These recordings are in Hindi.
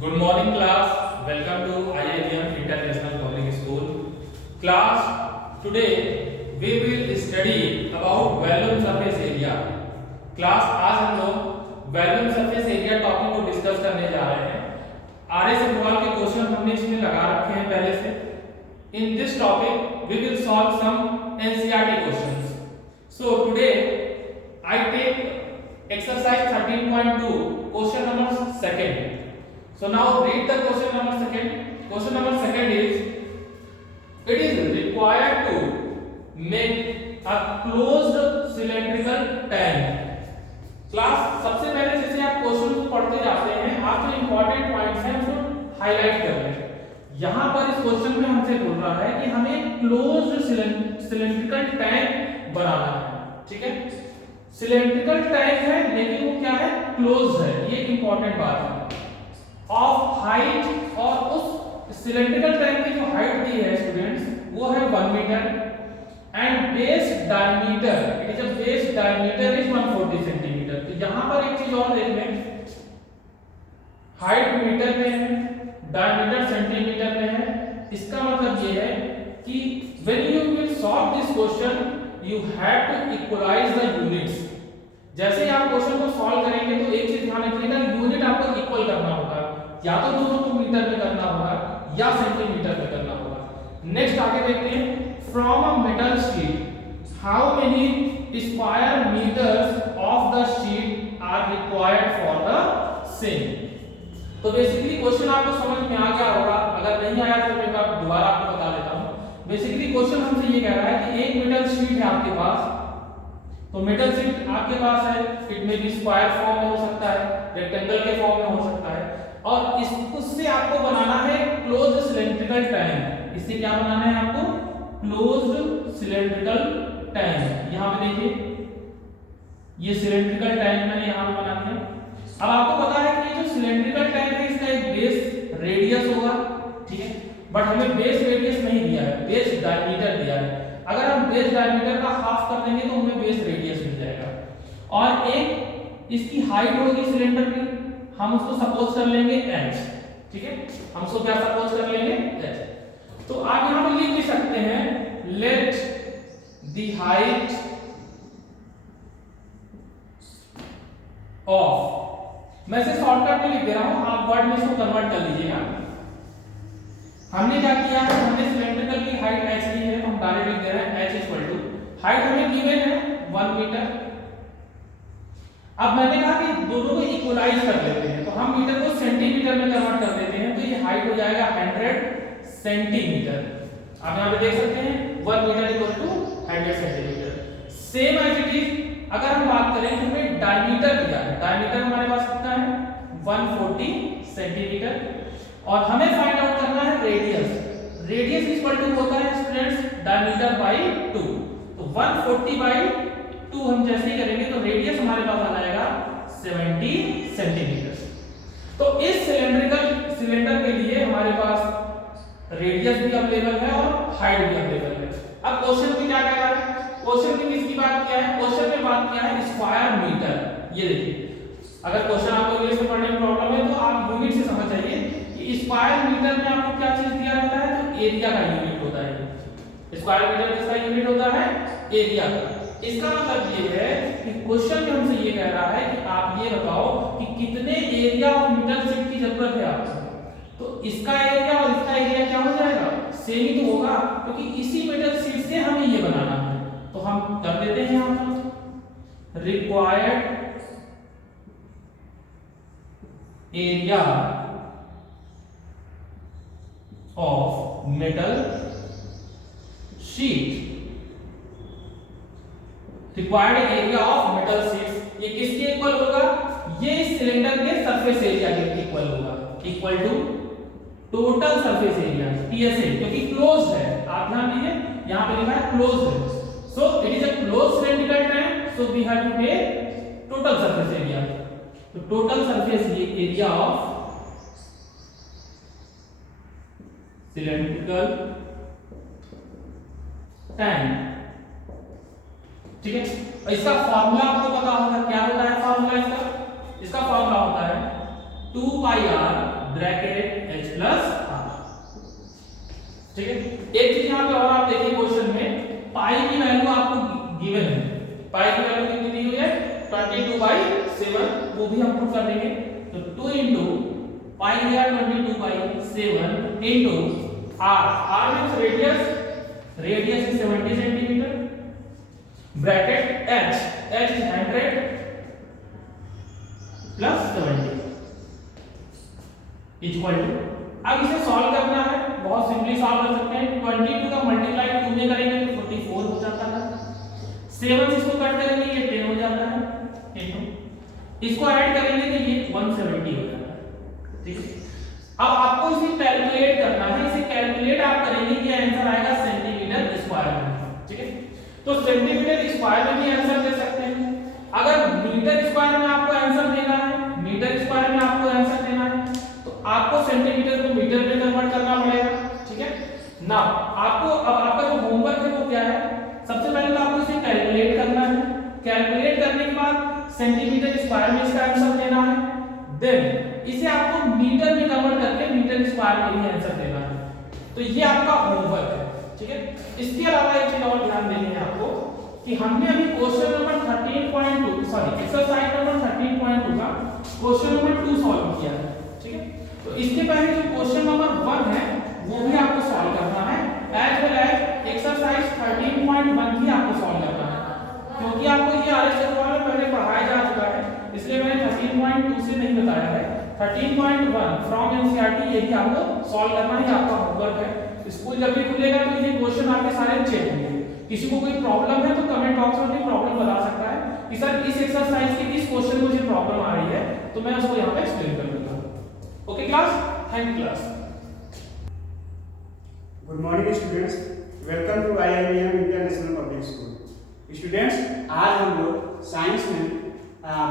Good morning class. Welcome to IIM International Public School. Class, today we will study about volume surface area. Class, आज हम लोग वॉल्यूम सरफेस एरिया टॉपिक को डिस्कस करने जा रहे हैं। आरए सवाल के क्वेश्चन हमने इसमें लगा रखे हैं पहले से। In this topic we will solve some NCERT questions. So today I take exercise 13.2 question number second. So now read the question number second. Question number second is, it is required to make a closed cylindrical tank. Class, सबसे पहले जैसे आप क्वेश्चन को पढ़ते जाते हैं, आप जो इंपॉर्टेंट पॉइंट्स हैं उसको हाईलाइट कर लें। यहाँ पर इस क्वेश्चन में हमसे बोल रहा है कि हमें क्लोज्ड सिलेंड्रिकल टैंक बनाना है। ठीक है, सिलेंड्रिकल टैंक है लेकिन वो क्या है, क्लोज्ड है। ये एक इंपॉर्टेंट बात है। ऑफ हाइट, और उस सिलेंड्रिकल टैंक की जो हाइट दी है स्टूडेंट्स, वो है 1 metre and base diameter, it is a base diameter is 140 centimetre. तो यहां पर एक चीज और देख लें, हाइट मीटर में है, डायमीटर सेंटीमीटर में है। इसका मतलब ये है कि when you will solve this question you have to equalise the units. जैसे ही आप क्वेश्चन को सॉल्व करेंगे तो एक चीज ध्यान रखिएगा, यूनिट आपको इक्वल करना होगा, या तो दोनों को मीटर में करना होगा या सेंटीमीटर में करना होगा। नेक्स्ट आगे देखते हैं, from a metal sheet how many square metres of the sheet are required for the same. तो बेसिकली क्वेश्चन आपको समझ में आ गया होगा, अगर नहीं आया तो मैं दोबारा आपको बता देता हूं। बेसिकली क्वेश्चन हमसे ये कह रहा है कि एक मेटल शीट है आपके पास, तो मेटल शीट आपके पास है, इट में भी स्क्वायर फॉर्म में हो सकता है, रेक्टेंगल के फॉर्म में हो सकता है, और इससे आपको बनाना है क्लोज्ड सिलेंड्रिकल टैंक। इससे क्या बनाना है आपको, क्लोज्ड सिलेंड्रिकल टैंक। यहां पे देखिए, ये सिलेंड्रिकल टैंक मैंने यहां पे बना दिया। अब आपको पता है कि ये जो सिलेंड्रिकल टैंक है इसका एक बेस रेडियस होगा, ठीक है, बट हमें बेस रेडियस नहीं दिया है, बेस डायमीटर दिया है। अगर हम बेस डायमीटर का हाफ कर देंगे तो हमें बेस रेडियस मिल जाएगा। और एक इसकी हाइट होगी सिलेंडर की, हम उसको सपोज कर लेंगे h, ठीक है, हम उसको क्या सपोज कर लेंगे, h। तो आप यहां पर लिख भी सकते हैं, लेट द हाइट ऑफ, मैं इसे शॉर्टकट में लिख दे रहा हूं, आप वर्ड में इसको कन्वर्ट कर लीजिएगा। हमने क्या किया है, हमने सिलेंड्रिकल की हाइट h ली है, हम डायरेक्ट लिख दे रहे हैं h इक्वल टू, हाइट हमें गिवन है 1 मीटर। अब मैंने कहा कि दोनों को इक्वलाइज कर लेते हैं, तो हम मीटर को सेंटीमीटर में कन्वर्ट कर देते हैं, तो ये हाइट हो जाएगा 100 सेंटीमीटर। आप यहां पे देख सकते हैं 1 metre equal to 100 centimetre. Same as it is अगर हम बात करें, हमें डायमीटर दिया है, डायमीटर हमारे पास कितना है 140 सेंटीमीटर, और हमें फाइंड आउट करना है रेडियस। रेडियस इक्वल टू होता है स्टूडेंट्स डायमीटर बाय 2, तो 140 बाय 2 हम जैसे ही करेंगे तो रेडियस हमारे पास आ जाएगा 70 सेंटीमीटर। तो इस सिलेंडर के लिए हमारे पास रेडियस भी अवेलेबल है और हाइट भी अवेलेबल है। अब क्वेश्चन में क्या कह रहा है, क्वेश्चन में किसकी बात किया है, क्वेश्चन में बात किया है स्क्वायर मीटर। ये देखिए, अगर क्वेश्चन आपको इंग्लिश में पढ़ने में प्रॉब्लम है तो आप यूनिट से समझ जाइए कि स्क्वायर मीटर में आपको क्या चीज दिया रहता है, तो एरिया का यूनिट होता है। स्क्वायर मीटर किसका यूनिट होता है, एरिया का। इसका मतलब ये है कि क्वेश्चन में हमसे ये कह रहा है कि आप ये बताओ कि कितने एरिया ऑफ मेटल शीट की जरूरत है आपको। तो इसका एरिया और इसका एरिया क्या हो जाएगा, सेम ही तो होगा, क्योंकि इसी मेटल शीट से हमें ये बनाना है। तो हम कर देते हैं यहां पर required area of metal sheet, required area of metal sheets, ये किसके इक्वल होगा, ये इस सिलेंडर के सरफेस एरिया के इक्वल होगा, equal to total surface area TSA, क्योंकि क्लोज्ड है। आप ध्यान दीजिए, यहां पे लिखा है क्लोज्ड है, so it is a closed cylindrical tank, so we have to take total surface area. तो total surface area of cylindrical tank, ठीक है। इसका फार्मूला आपको पता होगा, क्या होता है फार्मूला इसका, इसका फार्मूला होता है 2 पाई r bracket h plus r। ठीक है, एक चीज यहाँ पे और आप देखिए क्वेश्चन में पाई की वैल्यू आपको गिवन है, पाई की वैल्यू कितनी दी हुई है 22/7, वो भी हम पुट कर देंगे। तो 2 into पाई दिया 22/7 into r means radius is 70 centimetre, bracket h is 100 plus 70 equal to, अब इसे सॉल्व करना है, बहुत सिंपली सॉल्व कर सकते हैं। 22 का मल्टीप्लाई 2 में करेंगे तो 44 हो जाता है, 7 से इसको कट करेंगे ये 10 हो जाता है, इनटू इसको ऐड करेंगे तो ये 170 हो जाता है। ठीक है, अब आपको इसे कैलकुलेट करना है, इसे कैलकुलेट आप करेंगे ये आंसर आएगा सेंटीमीटर स्क्वायर में। ठीक है, तो सेंटीमीटर स्क्वायर में भी आंसर दे सकते हैं, अगर मीटर स्क्वायर में आपको आंसर देना है, मीटर स्क्वायर में आपको आंसर देना है तो आपको सेंटीमीटर को मीटर में कन्वर्ट करना पड़ेगा। ठीक है ना, आपको अब आपका जो होमवर्क है वो क्या है, सबसे पहले तो आपको इसे कैलकुलेट करना है, कैलकुलेट करने के बाद सेंटीमीटर स्क्वायर में इसका आंसर देना है, देन इसे आपको मीटर में कन्वर्ट करके मीटर स्क्वायर में ही आंसर देना है। तो ये आपका होमवर्क है। ठीक है, इसके अलावा एक चीज और ध्यान देनी है आपको कि हमने अभी question number 13.2 sorry exercise number 13.2 का क्वेश्चन नंबर 2 सॉल्व किया है। ठीक है, तो इसके पहले जो क्वेश्चन नंबर 1 है वो भी आपको सॉल्व करना है, एज वेल एज एक्सरसाइज 13.1 भी आपको सॉल्व करना है, क्योंकि आपको ये आरएस फॉर्मूला पहले पढ़ाया जा चुका है, इसलिए मैंने 13.2 से नहीं बताया है। 13.1 फ्रॉम एनसीईआरटी ये भी आपको सॉल्व करना है, आपका होमवर्क है। स्कूल जब भी खुलेगा तो ये क्वेश्चन आपके सारे चेक होंगे, किसी को कोई प्रॉब्लम है तो कमेंट बॉक्स में अपनी प्रॉब्लम बता सकता है कि सर इस एक्सरसाइज के इस क्वेश्चन में मुझे प्रॉब्लम आ रही है, तो मैं उसको यहाँ पे एक्सप्लेन कर दूंगा। Okay class, thank you class. Good morning students, welcome to IIM international public school. Students, आज हम लोग साइंस में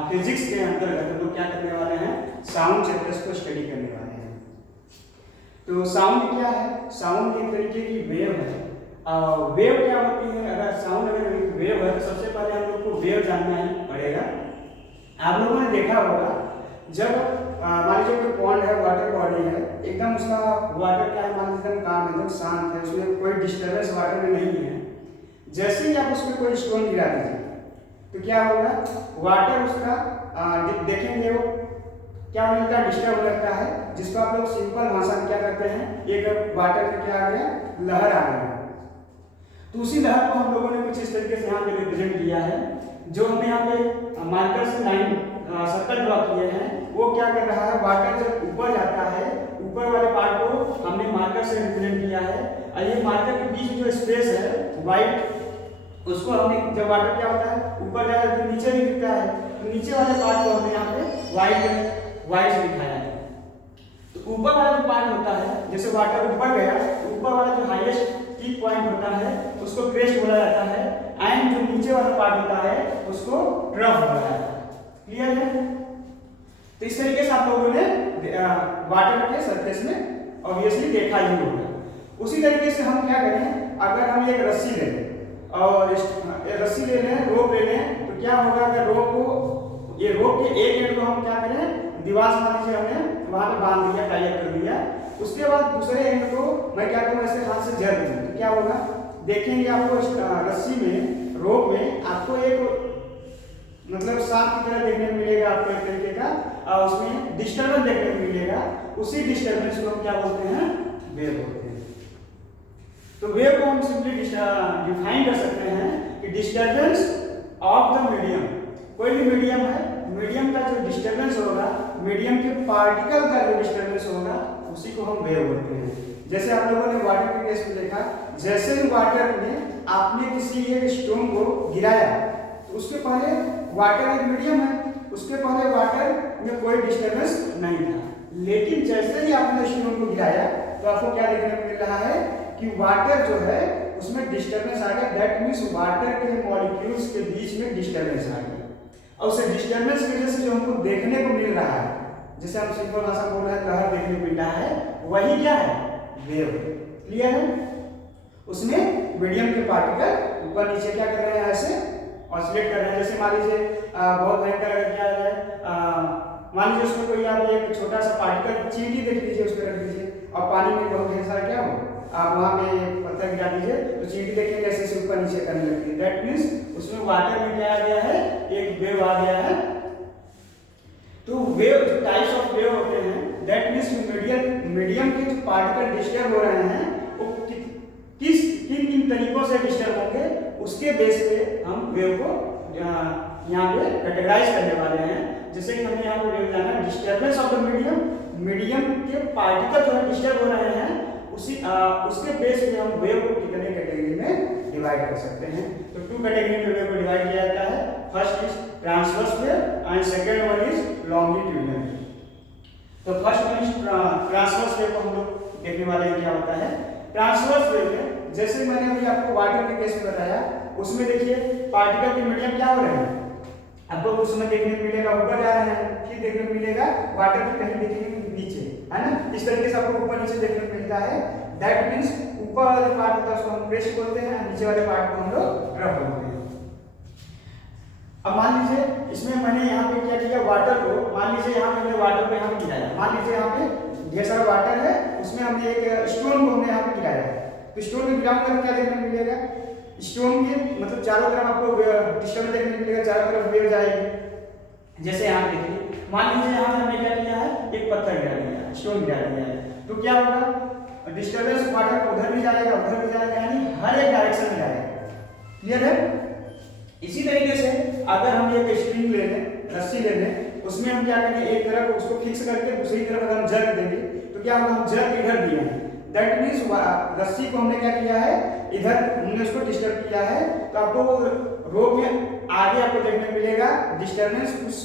फिजिक्स के अंतर्गत हम लोग क्या करने वाले हैं, साउंड चैप्टर्स को स्टडी करने वाले हैं। तो साउंड क्या है, साउंड एक तरीके की वेव है। वेव क्या होती है, अगर साउंड अगर वेव है तो सबसे पहले हम लोग को वेव जानना ही पड़ेगा। आप लोगों ने देखा होगा जब मान लीजिए कोई पॉन्ड है, वाटर बॉडी है, एकदम उसका वाटर क्या है, मान लीजिए काम एकदम शांत है, उसमें कोई डिस्टर्बेंस वाटर में नहीं है, जैसे ही आप उसमें कोई स्टोन गिरा दीजिए तो क्या होगा, वाटर उसका देखेंगे वो क्या हो जाता है, डिस्टर्ब हो जाता है, जिसको आप लोग सिंपल भाषा में क्या करते हैं, एक वाटर में क्या आ गया, लहर आ गया। तो उसी लहर को हम लोगों ने कुछ इस तरीके से यहाँ पे रिप्रेजेंट किया है, जो हमने यहाँ पे मार्कर से लाइन सर्कल ड्रॉ किए हैं, वो क्या कर रहा है, वाटर जब ऊपर जाता है, ऊपर वाले पार्ट को हमने मार्कर से रिप्रेजेंट किया है, और ये मार्कर के बीच में जो स्पेस है व्हाइट, उसको हमने जब वाटर क्या होता है ऊपर जाता है तो नीचे भी गिरता है, तो नीचे वाले पार्ट को हमने यहाँ पे व्हाइट से दिखाया है। तो ऊपर वाला जो पार्ट होता है, जैसे वाटर ऊपर गया, ऊपर वाला जो हाईएस्ट पीक पॉइंट होता है उसको क्रेस्ट बोला जाता है, एंड जो नीचे वाला पार्ट होता है उसको ट्रफ बोला जाता है। क्लियर है? तो इस तरीके से आप लोगों ने वाटर के सरफेस में ऑब्वियसली देखा ही होगा। उसी तरीके से हम क्या करें, अगर हम एक रस्सी लें और रस्सी ले लें, रोप ले लें, तो क्या होगा, अगर रोप को ये रोप के एक एंड को हम क्या करें, दीवार से मान लीजिए हमने वहां पे बांध दिया, टाई अप कर दिया, उसके बाद दूसरे एंड को मैं क्या करूँ, ऐसे हाथ से जड़ दूँ, तो क्या होगा, देखेंगे आपको रस्सी में, रोप में आपको एक मतलब सांप की तरह देखने को मिलेगा आपको एक तरीके का, और उसमें डिस्टर्बेंस देखने को मिलेगा। उसी डिस्टर्बेंस को हम क्या बोलते हैं, वेव बोलते हैं। तो वेव को हम सिंपली डिफाइन कर सकते हैं कि डिस्टर्बेंस ऑफ द मीडियम, कोई भी मीडियम है, मीडियम का जो डिस्टर्बेंस होगा, मीडियम के पार्टिकल का जो डिस्टर्बेंस होगा, उसी को हम वेव बोलते हैं। जैसे आप लोगों ने वाटर के केस में देखा, जैसे ही वाटर में आपने किसी एक स्टोन को गिराया, तो उसके पहले वाटर एक मीडियम है, उसके पहले वाटर में कोई डिस्टर्बेंस नहीं था, लेकिन जैसे ही आपने स्टोन को गिराया तो आपको क्या देखने को मिल रहा है कि वाटर जो है उसमें डिस्टर्बेंस आ गया। दैट मींस वाटर के मॉलिक्यूल्स के बीच में डिस्टर्बेंस आ गया, और उस डिस्टर्बेंस की वजह से जो हमको देखने को मिल रहा है, जैसे हम सिंपल भाषा बोल रहे हैं लहर देखने को मिल रहा है, वही क्या है, वेव। क्लियर है? उसमें मीडियम के पार्टिकल ऊपर नीचे क्या कर रहे हैं, ऐसे ऑसिलेट कर रहे हैं। जैसे मान लीजिए बहुत भयंकर अगर क्या है मान लीजिए उसमें कोई आप एक छोटा सा पार्टिकल चींटी देख लीजिए, उसमें रख दीजिए और पानी में बहुत ढेर सारा क्या हो, आप वहाँ पे पत्थर गिरा दीजिए तो चींटी देखेंगे ऐसे से ऊपर नीचे करने लगती है। दैट मीन्स उसमें वाटर में क्या आ गया है, एक वेव आ गया है। तो वेव जो टाइप्स ऑफ वेव होते हैं, दैट मीन्स मीडियम के जो पार्टिकल डिस्टर्ब हो रहे हैं वो किन किन तरीकों से डिस्टर्ब होंगे, उसके बेस पे हम वेव को यहाँ पे कैटेगराइज करने वाले हैं। जैसे कि हमने यहाँ पे वेव जाना डिस्टर्बेंस ऑफ द मीडियम के पार्टिकल जो है डिस्टर्ब हो रहे हैं, उसके बेस पे हम वेव को कितने कैटेगरी में डिवाइड कर सकते हैं। तो 2 कैटेगरी में वेव को डिवाइड किया जाता है। First is transverse wave and second one is longitudinal. तो first one is transverse wave को हम लोग देखने वाले हैं क्या होता है। ट्रांसवर्स वेव में जैसे मैंने अभी आपको वाटर के केस में बताया, उसमें देखिए पार्टिकल के मीडियम क्या हो रहे हैं, आपको उसमें देखने को मिलेगा ऊपर जा रहे हैं, फिर देखने को मिलेगा वाटर के कहीं देखने नीचे, है ना। इस तरीके से आपको ऊपर नीचे देखने को मिलता है। दैट मींस ऊपर वाले पार्ट होता है उसको हम प्रेस बोलते हैं, नीचे वाले पार्ट को हम लोग ड्रॉप बोलते हैं। अब मान लीजिए इसमें मैंने यहाँ पे क्या किया, वाटर को मान लीजिए यहाँ पे मैंने वाटर को यहाँ पे गिराया, मान लीजिए यहाँ पे ढेर सारा वाटर है, उसमें हमने एक स्टोन को हमने यहाँ पे गिराया। तो स्टोन को गिराऊंगा तो क्या देखने को मिलेगा, स्टोन के मतलब चारों तरफ आपको डिस्टर्ब देखने को मिलेगा, चारों तरफ वेव जाएगी। जैसे यहाँ देखिए मान लीजिए यहाँ पे हमने क्या किया है, एक पत्थर गिरा दिया है, स्टोन गिरा दिया है, तो क्या होगा, डिस्टर्बेंस वाटर उधर भी जाएगा उधर भी जाएगा, यानी हर एक डायरेक्शन में जाएगा। क्लियर है। इसी तरीके से अगर हम एक स्ट्रिंग ले लें, रस्सी ले लें, उसमें हम क्या करेंगे, एक तरफ उसको फिक्स करके दूसरी तरफ अगर हम जर्क देंगे तो क्या होगा, हम जर्क इधर दिए हैं, दैट मींस रस्सी को हमने क्या किया है, इधर हमने उसको डिस्टर्ब किया है। तो आपको रोप में आगे आपको देखने को मिलेगा डिस्टर्बेंस उस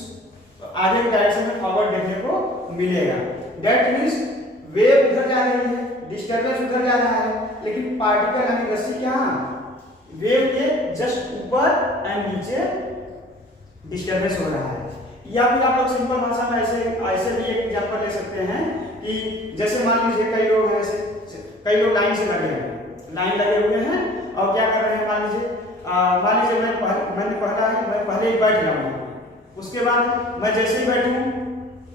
आगे के डायरेक्शन में फॉरवर्ड देखने को मिलेगा। दैट मींस वेव उधर जा रही है, डिस्टर्बेंस उधर जा रहा है, लेकिन पार्टिकल यानी रस्सी क्या वेव के जस्ट ऊपर एंड नीचे डिस्टर्बेंस हो रहा है। या फिर आप लोग सिंपल भाषा में ऐसे भी एक एग्जांपल ले सकते हैं कि जैसे मान लीजिए कई लोग हैं, ऐसे कई लोग लाइन से लगे हैं, लाइन लगे हुए हैं और क्या कर रहे हैं, मान लीजिए मैंने पहला है, मैं पहले ही बैठ जाऊंगा, उसके बाद मैं जैसे ही बैठूं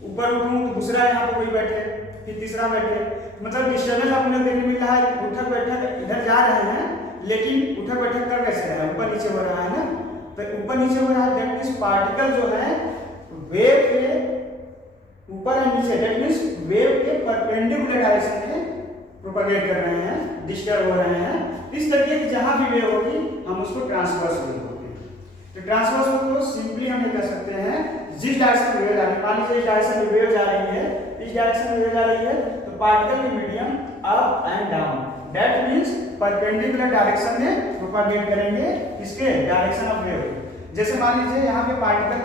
ऊपर उठूं तो दूसरा यहाँ पे कोई बैठे, फिर तीसरा बैठे, मतलब डिस्टर्बेंस आपको देखने मिल रहा है, उठक बैठक इधर जा रहे हैं, लेकिन उठक बैठक कर कैसे रहा है, ऊपर नीचे हो रहा है ना। तो ऊपर नीचे हो रहा है, दैट मींस पार्टिकल जो है वेव के ऊपर और नीचे, दैट मींस वेव के परपेंडिकुलर डायरेक्शन में प्रोपेगेट कर रहे हैं, डिस्टर्ब हो रहे हैं। इस तरीके की जहां भी वेव होगी हम उसको ट्रांसवर्स वेव बोलते हैं। तो ट्रांसवर्स वेव को सिंपली हम ये कह सकते हैं, जिस डायरेक्शन में वेव जा रही है, मान लीजिए इस डायरेक्शन में वेव जा रही है, इस डायरेक्शन में वेव जा रही है, तो पार्टिकल की medium up and down, that means perpendicular direction में प्रोपेगेट करेंगे इसके डायरेक्शन ऑफ वेव। जैसे मान लीजिए यहाँ पे पार्टिकल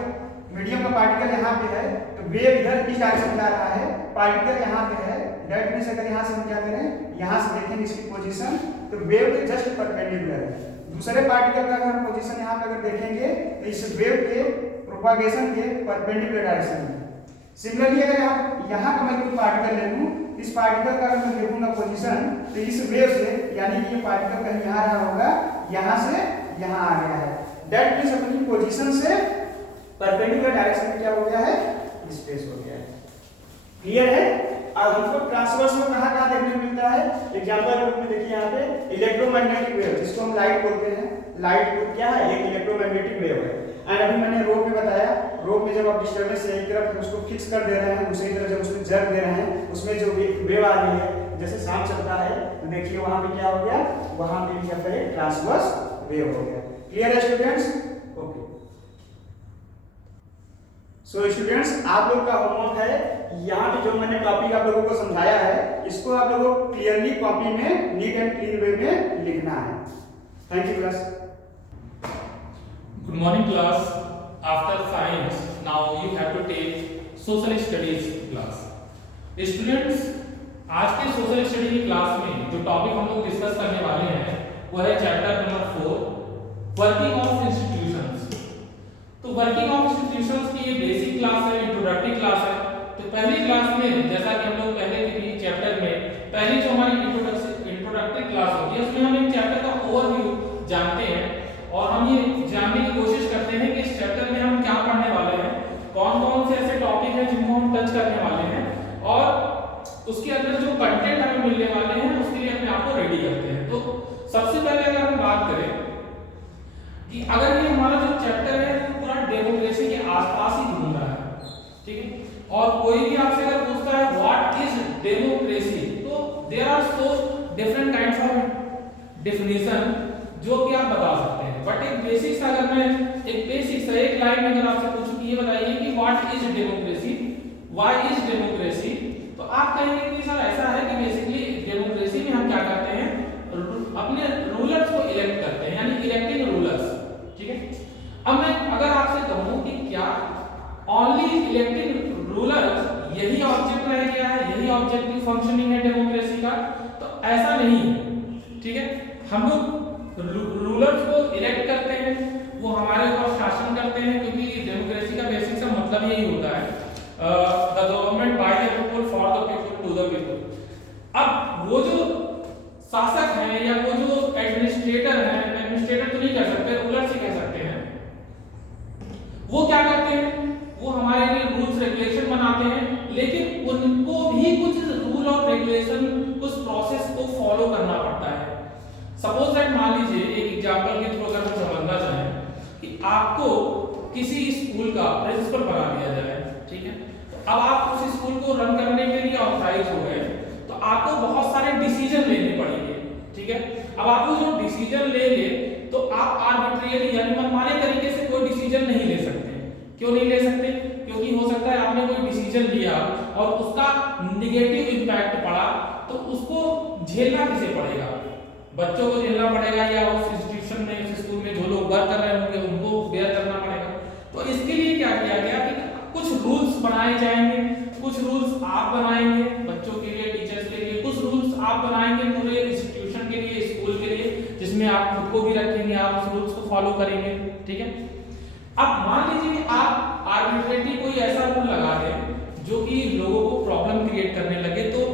मीडियम का पार्टिकल यहाँ पे है, तो वेव इधर इस डायरेक्शन में जा रहा है, पार्टिकल यहाँ पे है, दैट मींस अगर यहाँ से हम क्या करें, यहाँ से देखेंगे इसकी पोजीशन, तो वेव के जस्ट परपेंडिकुलर है। दूसरे पार्टिकल का अगर हम पोजीशन यहाँ पे अगर देखेंगे तो इस वेव के प्रोपागेशन के परपेंडिकुलर डायरेक्शन में। सिमिलरली अगर यहाँ का मैं कोई पार्टिकल ले लूँ, इस पार्टिकल का अगर मैं देखूंगा पोजीशन, तो इस वेव से यानी कि ये पार्टिकल कहीं यहाँ रहा होगा, यहाँ से यहाँ आ गया है, दैट मींस अपनी पोजीशन से परपेंडिकुलर डायरेक्शन में क्या हो गया है, स्पेस हो गया है। क्लियर है। अब हमको ट्रांसवर्स में कहाँ देखने को मिलता है, एग्जांपल रूप में देखिए यहाँ पे इलेक्ट्रोमैग्नेटिक वेव, जिसको हम लाइट बोलते हैं। लाइट क्या है, एक इलेक्ट्रोमैग्नेटिक वेव है। एंड अभी मैंने रोप में बताया, रोप में जब आप डिस्टर्बेंस से एक तरफ उसको फिक्स कर दे रहे हैं, दूसरी तरफ जब उसमें जर्क दे रहे हैं, उसमें जो वेव आ रही है, जैसे सांप चलता है, तो देखिए वहां पे क्या हो गया, वहां पे क्या है, ट्रांसवर्स वेव हो गया। क्लियर है स्टूडेंट्स? ओके। सो स्टूडेंट्स, आप लोग का होमवर्क है, यहाँ पे जो मैंने टॉपिक आप लोगों को समझाया है, इसको आप लोगों को क्लियरली कॉपी में नीट एंड क्लीन वे में लिखना है। Thank you class. Good morning class. After science, now you have to take social studies class. Students, आज के सोशल स्टडी की क्लास में जो टॉपिक हम लोग डिस्कस करने वाले हैं वो है chapter number 4, working of institutions. तो वर्किंग ऑफ इंस्टीट्यूशंस की ये बेसिक क्लास है, इंट्रोडक्टरी क्लास है। तो पहली क्लास में जैसा कि हम लोग पहले भी चैप्टर में पहली जो हमारी इंट्रोडक्टरी क्लास होती है उसमें हम एक चैप्टर का ओवरव्यू जानते हैं और हम ये जानने की कोशिश करते हैं कि इस चैप्टर में हम क्या पढ़ने वाले हैं, कौन कौन से ऐसे टॉपिक हैं जिनको टच करने वाले हैं और उसके अंदर जो कंटेंट हमें मिलने वाले हैं उसके लिए अपने आप को रेडी करते हैं। तो सबसे पहले अगर हम बात करें कि अगर ये हमारा जो चैप्टर है पूरा डेमोक्रेसी के आसपास ही घूम रहा है, ठीक है, और कोई भी आपसे अगर पूछता है व्हाट इज डेमोक्रेसी, तो there are so different kinds of definition जो कि आप बता सकते हैं। बट एक बेसिक सा अगर मैं एक लाइन में अगर आपसे पूछूं कि ये बताइए कि what is democracy, why is democracy, तो आप कहेंगे कि सर ऐसा है कि बेसिकली डेमोक्रेसी में हम क्या करते हैं, अपने रूलर्स को इलेक्ट करते हैं, यानी इलेक्टिंग रूलर्स, ठीक है। अब मैं अगर आपसे कहूं कि क्या ओनली इलेक्टिंग रूलर्स यही ऑब्जेक्ट रह गया है, यही ऑब्जेक्टिव फंक्शनिंग है डेमोक्रेसी का, तो ऐसा नहीं है, ठीक है। हम लोग रूलर्स को इलेक्ट करते हैं, वो हमारे ऊपर शासन करते हैं, क्योंकि डेमोक्रेसी का बेसिक सा मतलब यही होता है the government by the people for the people to the people. अब वो जो शासक हैं या वो जो एडमिनिस्ट्रेटर हैं, एडमिनिस्ट्रेटर तो नहीं कह सकते, रूलर्स ही कह सकते हैं, वो क्या करते हैं, वो हमारे लिए रूल्स रेगुलेशन बनाते हैं, लेकिन उनको भी कुछ रूल और रेगुलेशन, कुछ प्रोसेस को फॉलो करना पड़ता है। सपोज दैट मान लीजिए एक एग्जांपल के थ्रू अगर हम समझना चाहें कि आपको किसी स्कूल का प्रिंसिपल बना दिया जाए, ठीक है, तो अब आप उस स्कूल को रन करने के लिए ऑथराइज हो गए, तो आपको बहुत सारे डिसीजन लेने पड़ेंगे, ठीक है। अब आप वो जो डिसीजन लेंगे तो आप आर्बिट्रेरी यानी मनमाने तरीके से कोई डिसीजन नहीं ले सकते। क्यों नहीं ले सकते? क्योंकि हो सकता है आपने कोई डिसीजन लिया और उसका नेगेटिव इंपैक्ट पड़ा, तो उसको झेलना किसे पड़ेगा, बच्चों को झेलना पड़ेगा या उस इंस्टीट्यूशन में, उस स्कूल में जो लोग वर्क कर रहे होंगे उनको बेयर करना पड़ेगा। तो इसके लिए क्या किया गया कि कुछ रूल्स बनाए जाएंगे, कुछ रूल्स आप बनाएंगे बच्चों के लिए, टीचर्स के लिए, कुछ रूल्स आप बनाएंगे पूरे इंस्टीट्यूशन के लिए, स्कूल के लिए, जिसमें आप खुद को भी रखेंगे, आप उस रूल्स को फॉलो करेंगे, ठीक है। अब मान लीजिए कि आप आर्बिट्रेटली कोई ऐसा रूल लगा दें जो कि लोगों को प्रॉब्लम क्रिएट करने लगे, तो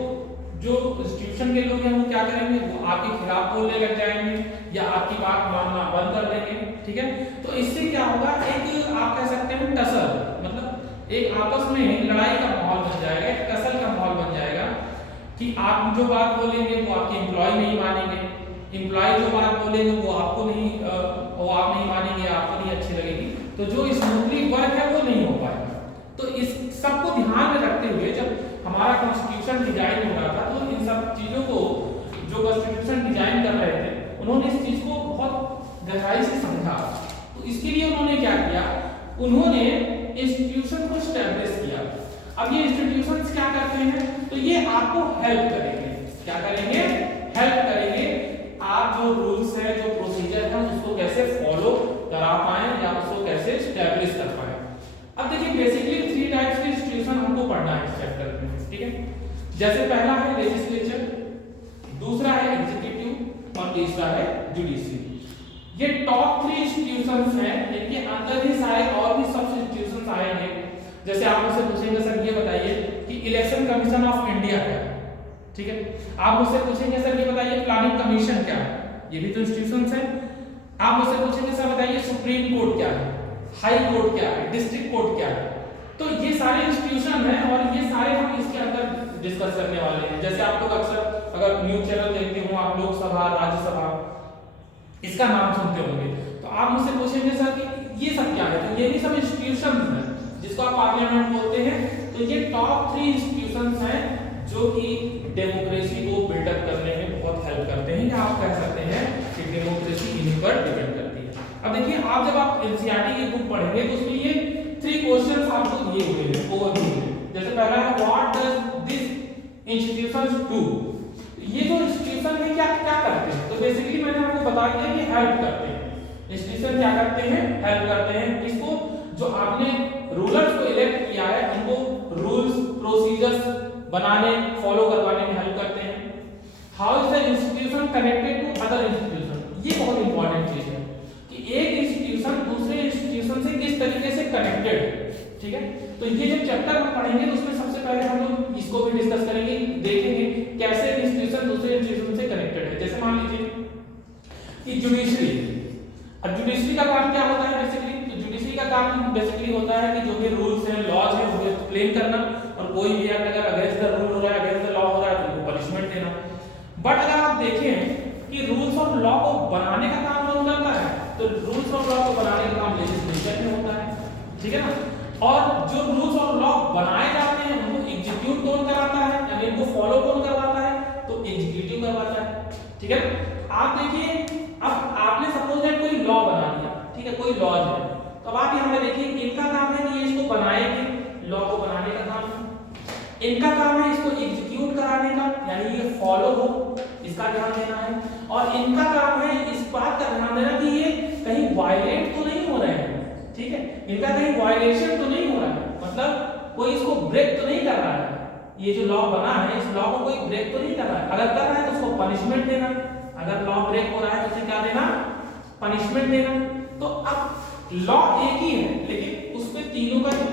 जो इंस्टीट्यूशन के लोग हैं वो क्या करेंगे, वो आपके खिलाफ बोलने लग जाएंगे या आपकी बात मानना बंद कर देंगे, ठीक है। तो इससे क्या होगा, एक आप कह सकते हैं टसल, मतलब एक आपस में लड़ाई का माहौल बन जाएगा, एक टसल का माहौल बन जाएगा कि आप जो बात बोलेंगे वो आपके एम्प्लॉय नहीं मानेंगे, एम्प्लॉय जो बात बोलेंगे वो आपको नहीं, वो आप नहीं मानेंगे, आपको नहीं अच्छी लगेगी, तो जो स्मूथली वर्क है वो नहीं हो पाएगा। तो इस सबको ध्यान में रखते हुए जब हमारा कॉन्स्टिट्यूशन डिजाइन हो रहा था, तो इन सब चीजों को जो कॉन्स्टिट्यूशन डिजाइन कर रहे थे उन्होंने इस चीज को बहुत गहराई से समझा। तो इसके लिए उन्होंने क्या किया, उन्होंने इंस्टीट्यूशन को एस्टैब्लिश किया। अब ये इंस्टीट्यूशंस क्या करते हैं, तो ये आपको हेल्प करेंगे, क्या करेंगे, हेल्प करेंगे, आप जो रूल्स है, जो प्रोसीजर है उसको कैसे फॉलो करा पाए या उसको कैसे एस्टैब्लिश कर पाए। अब देखिए बेसिकली 3 टाइप्स के इंस्टीट्यूशन हमको पढ़ना है इस चैप्टर में, ठीक है। जैसे पहला है लेजिस्लेचर, दूसरा है एग्जीक्यूटिव और तीसरा है जुडिशरी। ये टॉप 3 इंस्टीट्यूशंस हैं, इनके अंदर ही सारे और भी सब इंस्टीट्यूशंस आएंगे। जैसे आप मुझसे पूछेंगे सर ये बताइए कि इलेक्शन कमीशन ऑफ इंडिया क्या है, ठीक है। आप मुझसे पूछेंगे सर ये बताइए प्लानिंग कमीशन क्या है, ये भी तो इंस्टीट्यूशंस हैं। आप मुझसे पूछेंगे सर बताइए सुप्रीम कोर्ट क्या है, हाई कोर्ट क्या है, डिस्ट्रिक्ट कोर्ट क्या है। तो ये सारे इंस्टीट्यूशन हैं और ये सारे हम इसके अंदर डिस्कस करने वाले हैं। जैसे आप लोग अक्सर अगर न्यूज़ चैनल देखते हो, आप लोकसभा, राज्यसभा, इसका नाम सुनते होंगे, तो आप मुझसे पूछेंगे सर कि ये सब क्या है, तो ये भी सब इंस्टीट्यूशंस हैं जिसको आप पार्लियामेंट बोलते हैं। तो ये टॉप 3 इंस्टीट्यूशंस हैं जो कि डेमोक्रेसी को बिल्डअप करने में बहुत हेल्प करते हैं, या आप कह सकते हैं कि डेमोक्रेसी इन्हीं पर डिपेंड करती है। अब देखिए आप जब आप एनसीईआरटी की बुक पढ़ेंगे तो उसमें ये 3 क्वेश्चंस आपको दिए हुए हैं ओवरव्यू में। जैसे पहला है what does this institutions do, ये जो इंस्टीट्यूशन है क्या क्या करते हैं, तो बेसिकली मैंने आपको बता दिया कि हेल्प करते हैं। इंस्टीट्यूशन क्या करते हैं, हेल्प करते हैं किसको, जो आपने रूलर्स को इलेक्ट किया है उनको रूल्स प्रोसीजर्स बनाने, फॉलो करवाने में हेल्प करते हैं। How is the institution connected to other institution, ये बहुत इंपॉर्टेंट चीज है कि एक इंस्टीट्यूशन दूसरे इंस्टीट्यूशन से किस तरीके से कनेक्टेड है, ठीक है। तो ये जो चैप्टर हम पढ़ेंगे तो उसमें सबसे पहले हम लोग इसको भी डिस्कस करेंगे, देखेंगे कैसे इंस्टीट्यूशन दूसरे इंस्टीट्यूशन से कनेक्टेड है। जैसे मान लीजिए कि जुडिशरी, अब जुडिशरी का काम क्या होता है बेसिकली, तो जुडिशरी का काम बेसिकली होता है कि जो भी रूल्स हैं, लॉज हैं, उन्हें एक्सप्लेन करना कोई भी एक्ट अगर अगेंस्ट द रूल हो रहा है, अगेंस्ट द लॉ हो रहा है, तो उनको पनिशमेंट देना। बट अगर आप देखें कि रूल्स ऑफ लॉ को बनाने का काम कौन करता है, तो रूल्स ऑफ लॉ को बनाने का काम लेजिस्लेचर में होता है, ठीक है ना। और जो रूल्स ऑफ लॉ बनाए जाते हैं उनको एग्जीक्यूट कौन कराता है, यानी इनको फॉलो कौन करवाता है, तो एग्जीक्यूटिव करवाता है, ठीक है। आप देखिए, अब आपने सपोज दैट कोई लॉ बना दिया, ठीक है, कोई लॉज है, तो अब आप यहाँ पे देखिए इनका काम है कि ये इसको बनाएंगे, लॉ को बनाने का काम है। इनका काम है इसको एग्जीक्यूट कराने का, यानी ये फॉलो हो, इसका ध्यान देना है। और इनका काम है इस बात का ध्यान देना कि ये कहीं वायलेट तो नहीं हो रहे हैं, ठीक है, इनका कहीं वायलेशन तो नहीं हो रहा है, मतलब कोई इसको ब्रेक तो नहीं कर रहा है। ये जो लॉ बना है इस लॉ को कोई ब्रेक तो नहीं कर रहा है, अगर कर रहा है तो उसको पनिशमेंट देना, अगर लॉ ब्रेक हो रहा है तो उसे क्या देना, पनिशमेंट देना। तो अब लॉ एक ही है लेकिन उसमें तीनों का जो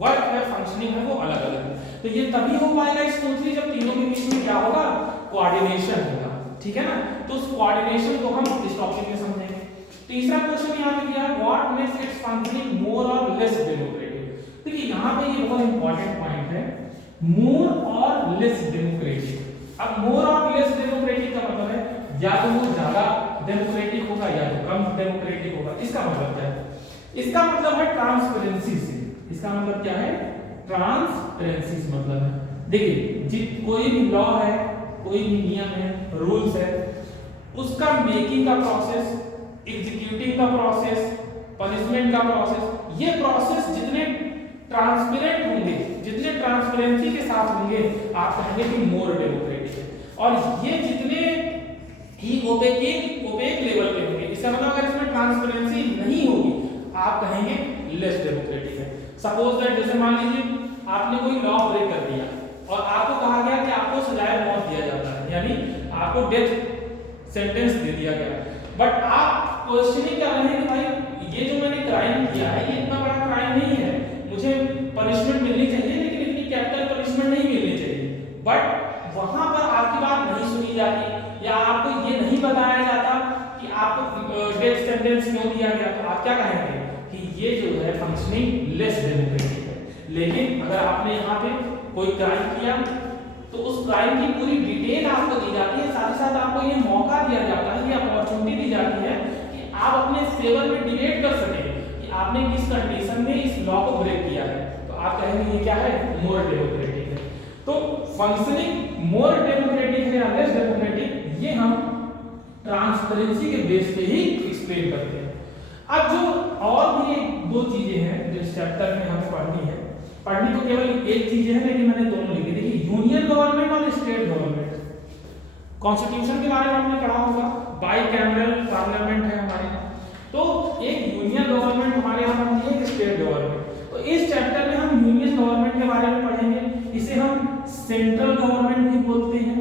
वर्क है, फंक्शनिंग है, वो अलग अलग है। तो ये तभी हो पाएगा स्मूथली जब तीनों के बीच में क्या होगा, कोऑर्डिनेशन होगा, ठीक है ना। तो उस कोऑर्डिनेशन को हम इस टॉपिक में समझेंगे। तीसरा क्वेश्चन यहाँ पे क्या है, व्हाट मेक्स इट्स फंक्शनिंग मोर और लेस डेमोक्रेटिक। देखिए यहाँ पे ये बहुत इंपॉर्टेंट पॉइंट है, मोर और लेस डेमोक्रेटिक। अब मोर और लेस डेमोक्रेटिक का मतलब है या तो वो ज्यादा डेमोक्रेटिक होगा या तो कम डेमोक्रेटिक होगा। इसका मतलब क्या है, इसका मतलब है ट्रांसपेरेंसी से। इसका मतलब क्या है, ट्रांसपेरेंसी से मतलब है, देखिए कोई भी लॉ है, कोई भी नियम है, रूल्स है, उसका मेकिंग का प्रोसेस, एग्जीक्यूटिंग का प्रोसेस, पनिशमेंट का प्रोसेस, ये प्रोसेस जितने ट्रांसपेरेंट होंगे, जितने ट्रांसपेरेंसी के साथ होंगे, आप कहेंगे कि मोर डेमोक्रेटिक है। और ये जितने ही ओपेक लेवल पे होंगे, इसका मतलब अगर इसमें ट्रांसपेरेंसी नहीं होगी, आप कहेंगे लेस डेमोक्रेटिक है। सपोज दैट जैसे मान लीजिए आपने कोई लॉ ब्रेक कर दिया और आपको कहा गया कि आपको सजाए मौत दिया जाता है, यानी आपको डेथ सेंटेंस दे दिया गया, बट आप क्वेश्चनिंग कर रहे हैं कि भाई ये जो मैंने क्राइम किया है ये इतना बड़ा क्राइम नहीं है, मुझे पनिशमेंट मिलनी चाहिए लेकिन इतनी कैपिटल पनिशमेंट नहीं मिलनी चाहिए। बट वहां पर आपकी बात नहीं सुनी जाती या आपको ये नहीं बताया जाता कि आपको डेथ सेंटेंस क्यों दिया गया, तो आप क्या कहेंगे कि ये जो है फंक्शनिंग लेस डेमोक्रेटिक है। लेकिन अगर आपने यहाँ पे कोई क्राइम किया तो उस क्राइम की पूरी डिटेल आपको दी जाती है, साथ ही साथ आपको ये मौका दिया जाता है, ये अपॉर्चुनिटी दी जाती है कि आप अपने फेवर में डिबेट कर सकें कि आपने किस कंडीशन में इस लॉ को ब्रेक किया है। तो आप कहेंगे ये क्या है, मोर डेमोक्रेटिक है। तो फंक्शनिंग मोर डेमोक्रेटिक है या लेस डेमोक्रेटिक, ये हम ट्रांसपेरेंसी के बेस पे ही एक्सप्लेन करते हैं। अब जो और भी दो चीजें हैं जो इस चैप्टर में हमें पढ़नी तो केवल एक चीज है लेकिन मैंने दोनों लिखी। देखिए यूनियन गवर्नमेंट और स्टेट गवर्नमेंट, कॉन्स्टिट्यूशन के बारे में आपने पढ़ा होगा, बाइकैमरल पार्लियामेंट है हमारे यहाँ, तो एक यूनियन गवर्नमेंट हमारे यहाँ बनती है, एक स्टेट गवर्नमेंट। तो इस चैप्टर में हम यूनियन गवर्नमेंट के बारे में पढ़ेंगे, इसे हम सेंट्रल गवर्नमेंट भी बोलते हैं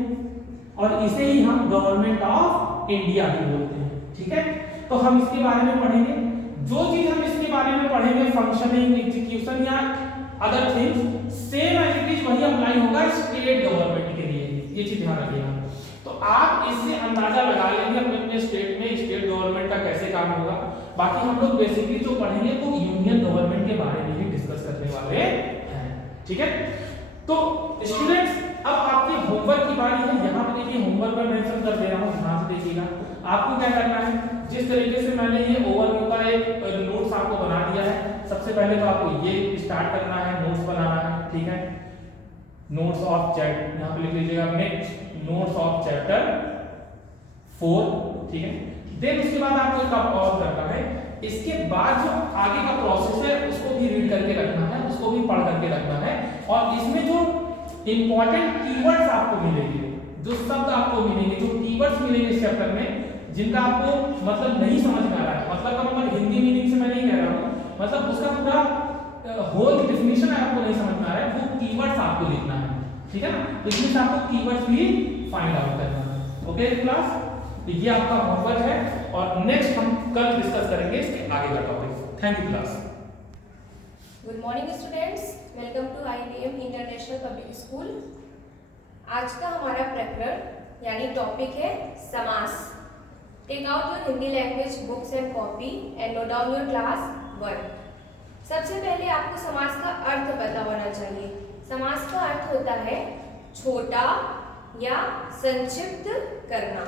और इसे ही हम गवर्नमेंट ऑफ इंडिया भी बोलते हैं, ठीक है। तो हम इसके बारे में पढ़ेंगे। जो चीज हम इसके बारे में पढ़ेंगे, फंक्शनिंग, एग्जीक्यूशन या other things, same as it is वही अप्लाई होगा स्टेट गवर्नमेंट के लिए, ये चीज ध्यान रखिएगा। तो आप इससे अंदाजा लगा लेंगे अपने स्टेट में स्टेट गवर्नमेंट का कैसे काम होगा। बाकी हम लोग बेसिकली जो पढ़ेंगे वो यूनियन गवर्नमेंट के बारे में ही डिस्कस करने वाले हैं, ठीक है। तो स्टूडेंट्स अब आपके होमवर्क की बारी है। यहाँ पे देखिए होमवर्क में मेंशन कर दे रहा हूँ, ध्यान से देखिएगा। आपको क्या करना है, जिस तरीके से मैंने ये ओवरव्यू का एक नोट्स आपको बना दिया है, सबसे पहले तो आपको ये स्टार्ट करना है, नोट्स बनाना है, ठीक है। नोट्स ऑफ चैप्टर, यहाँ पे लिख लीजिएगा नेक्स्ट नोट्स ऑफ चैप्टर 4, ठीक है। देन उसके बाद आपको एक और करना है, इसके बाद जो आगे का प्रोसेस है उसको भी रीड करके रखना है, उसको भी पढ़ करके रखना है। और इसमें जो इंपॉर्टेंट कीवर्ड्स आपको मिलेंगे, जो शब्द आपको मिलेंगे, जो कीवर्ड्स मिलेंगे इस चैप्टर में जिनका आपको मतलब नहीं समझ में आ रहा है, मतलब का मतलब हिंदी मीनिंग से मैं नहीं कह रहा हूँ, मतलब उसका पूरा होल डेफिनेशन आपको नहीं समझ में आ रहा है, वो कीवर्ड्स आपको लिखना है, ठीक है ना। तो इसमें से आपको कीवर्ड्स भी फाइंड आउट करना है। ओके क्लास, तो ये आपका होमवर्क है और नेक्स्ट हम कल डिस्कस करेंगे इसके आगे का topic. Thank you class. Good morning students, welcome to IBM international public school. आज का हमारा प्रकरण यानी टॉपिक है समास। Take out your Hindi language books and copy and note down your class work. सबसे पहले आपको समास का अर्थ पता होना चाहिए। समास का अर्थ होता है छोटा या संक्षिप्त करना।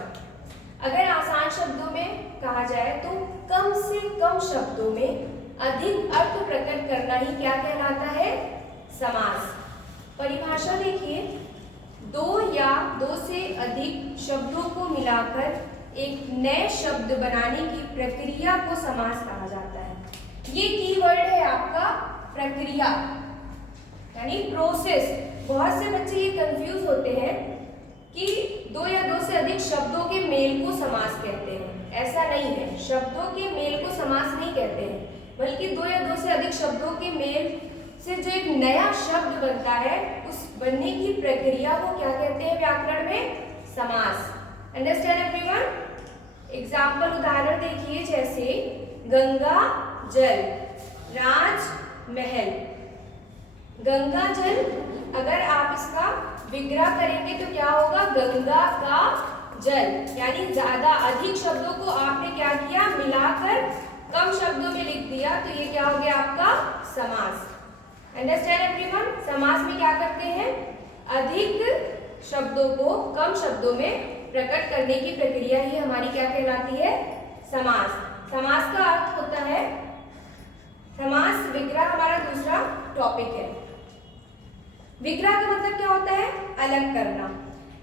अगर आसान शब्दों में कहा जाए तो कम से कम शब्दों में अधिक अर्थ प्रकट करना ही क्या कहलाता है? समास। परिभाषा देखिए, दो या दो से अधिक शब्दों को मिलाकर एक नए शब्द बनाने की प्रक्रिया को समास कहा जाता है। ये कीवर्ड है आपका प्रक्रिया यानी प्रोसेस। बहुत से बच्चे ये कंफ्यूज होते हैं कि दो या दो से अधिक शब्दों के मेल को समास कहते हैं। ऐसा नहीं है, शब्दों के मेल को समास नहीं कहते हैं, बल्कि दो या दो से अधिक शब्दों के मेल से जो एक नया शब्द बनता है उस बनने की प्रक्रिया को क्या कहते हैं व्याकरण में? समास। Understand everyone? एग्जाम्पल उदाहरण देखिए, जैसे गंगा जल, राजमहल। गंगा जल अगर आप इसका विग्रह करेंगे तो क्या होगा? गंगा का जल, यानी ज्यादा अधिक शब्दों को आपने क्या किया? मिलाकर कम शब्दों में लिख दिया, तो ये क्या हो गया आपका? समास। Understand everyone? समास में क्या करते हैं? अधिक शब्दों को कम शब्दों में प्रकट करने की प्रक्रिया ही हमारी क्या कहलाती है? समास। समास का अर्थ होता है, समास विग्रह हमारा दूसरा टॉपिक है। विग्रह का मतलब क्या होता है? अलग करना।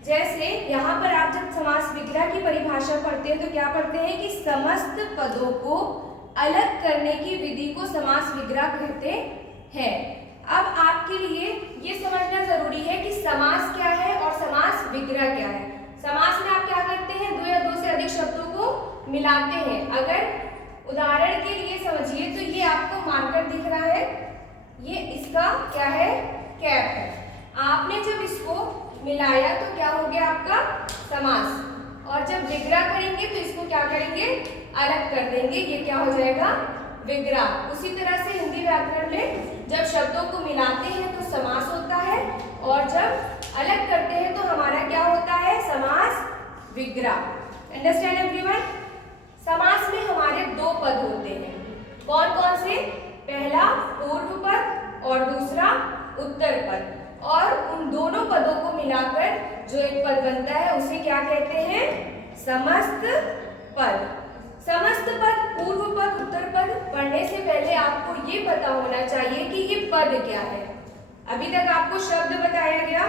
जैसे यहाँ पर आप जब समास विग्रह की परिभाषा पढ़ते हैं तो क्या पढ़ते हैं कि समस्त पदों को अलग करने की विधि को समास विग्रह कहते हैं। अब आपके लिए ये समझना जरूरी है कि समास क्या है और समास विग्रह क्या है। समास में आप क्या करते हैं? दो या दो से अधिक शब्दों को मिलाते हैं। अगर उदाहरण के लिए समझिए तो ये आपको मार्कर दिख रहा है, ये इसका क्या है? कैप है। आपने जब इसको मिलाया तो क्या हो गया आपका? समास। और जब विग्रह करेंगे तो इसको क्या करेंगे? अलग कर देंगे, ये क्या हो जाएगा? विग्रह। उसी तरह से हिंदी व्याकरण में जब शब्दों को मिलाते हैं तो समास होता है और जब अलग करते हैं तो हमारा क्या होता है? समास विग्रह। Understand everyone? समास में हमारे दो पद होते हैं। कौन कौन से? पहला पूर्व पद और दूसरा उत्तर पद। और उन दोनों पदों को मिलाकर जो एक पद बनता है उसे क्या कहते हैं? समस्त पद। समस्त पद, पूर्व पद, उत्तर पद पढ़ने से पहले आपको ये पता होना चाहिए कि ये पद क्या है। अभी तक आपको शब्द बताया गया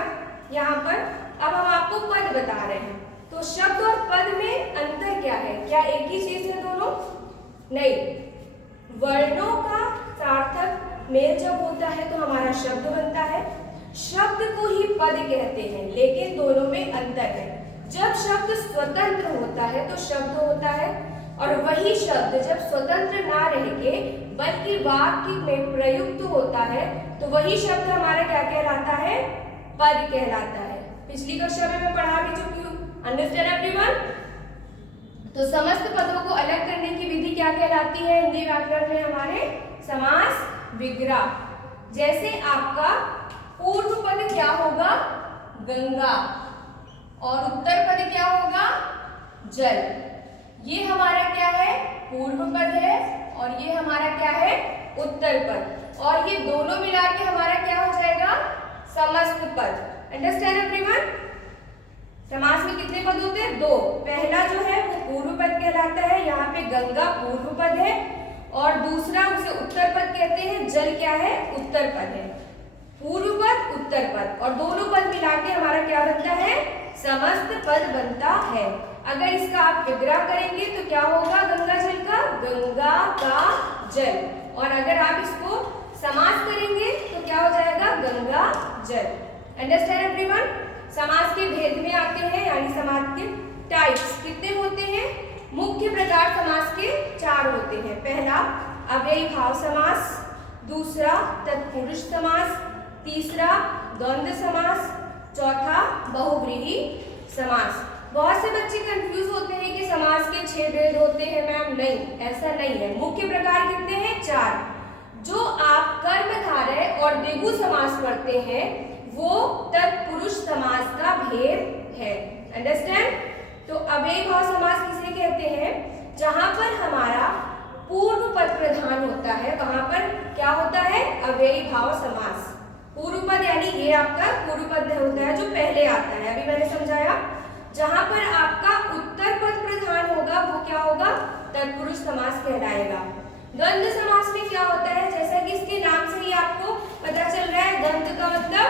यहाँ पर, अब हम आपको पद बता रहे हैं। तो शब्द और पद में अंतर क्या है? क्या एक ही चीज है दोनों? नहीं। वर्णों का सार्थक मेल जब होता है तो हमारा शब्द बनता है। शब्द को ही पद कहते हैं, लेकिन दोनों में अंतर है। जब शब्द स्वतंत्र होता है तो शब्द होता है, और वही शब्द जब स्वतंत्र ना रह के बल्कि वाक्य में प्रयुक्त होता है तो वही शब्द हमारा क्या कहलाता है? पद कहलाता है। पिछली कक्षा में मैं पढ़ा भी चुकी हूँ। Understand everyone? तो समस्त पदों को अलग करने की विधि क्या कहलाती है हिंदी व्याकरण में हमारे? समास विग्रह। जैसे आपका पूर्व पद क्या होगा? गंगा, और उत्तर पद क्या होगा? जल। ये हमारा क्या है? पूर्व पद है, और ये हमारा क्या है? उत्तर पद। और ये दोनों मिला के हमारा क्या हो जाएगा? समस्त पद। Understand everyone? समास में कितने पद होते हैं? दो। पहला जो है वो पूर्व पद कहलाता है, यहाँ पे गंगा पूर्व पद है, और दूसरा उसे उत्तर पद कहते हैं। जल क्या है? उत्तर पद है। पूर्व पद, उत्तर पद, और दोनों पद मिला के हमारा क्या बनता है? समस्त पद बनता है। अगर इसका आप विग्रह करेंगे तो क्या होगा? गंगा जल का? गंगा का जल। और अगर आप इसको समास करेंगे तो क्या हो जाएगा? गंगा जल। Understand everyone? समास के भेद में आते हैं, यानी समास के टाइप्स कितने होते हैं? मुख्य प्रकार समास के 4 होते हैं। पहला अव्ययी भाव समास, दूसरा तत्पुरुष समास, तीसरा द्वंद्व समास, चौथा बहुव्रीहि समास। बहुत से बच्चे कंफ्यूज होते हैं कि समास के 6 भेद होते हैं मैम। नहीं, ऐसा नहीं है। मुख्य प्रकार कितने हैं? 4। जो आप कर्मधारय और द्विगु समास पढ़ते हैं वो तत्पुरुष समास का भेद है। अंडरस्टैंड? तो अव्ययी भाव समास किसे कहते हैं? जहां पर हमारा पूर्व पद प्रधान होता है वहां पर क्या होता है? अव्ययी भाव समास। पूर्व पद यानी ये आपका पूर्व पद होता है जो पहले आता है, अभी मैंने समझाया। जहां पर आपका उत्तर पद प्रधान होगा वो क्या होगा, तत्पुरुष समास कहलाएगा। द्वंद्व समास में क्या होता है, जैसा कि इसके नाम से ही आपको पता चल रहा है, द्वंद्व का मतलब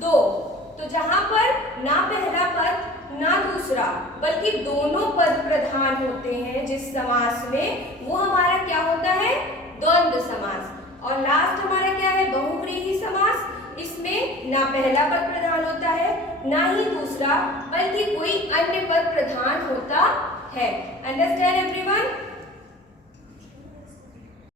दो। तो जहां पर ना पहला पद ना दूसरा बल्कि दोनों पद प्रधान होते हैं जिस समास में, वो हमारा क्या होता है, द्वंद्व समास। और लास्ट हमारा क्या है, बहुव्रीहि समास। इसमें ना पहला पद प्रधान होता है ना ही दूसरा, बल्कि कोई अन्य पद प्रधान होता है। Understand everyone?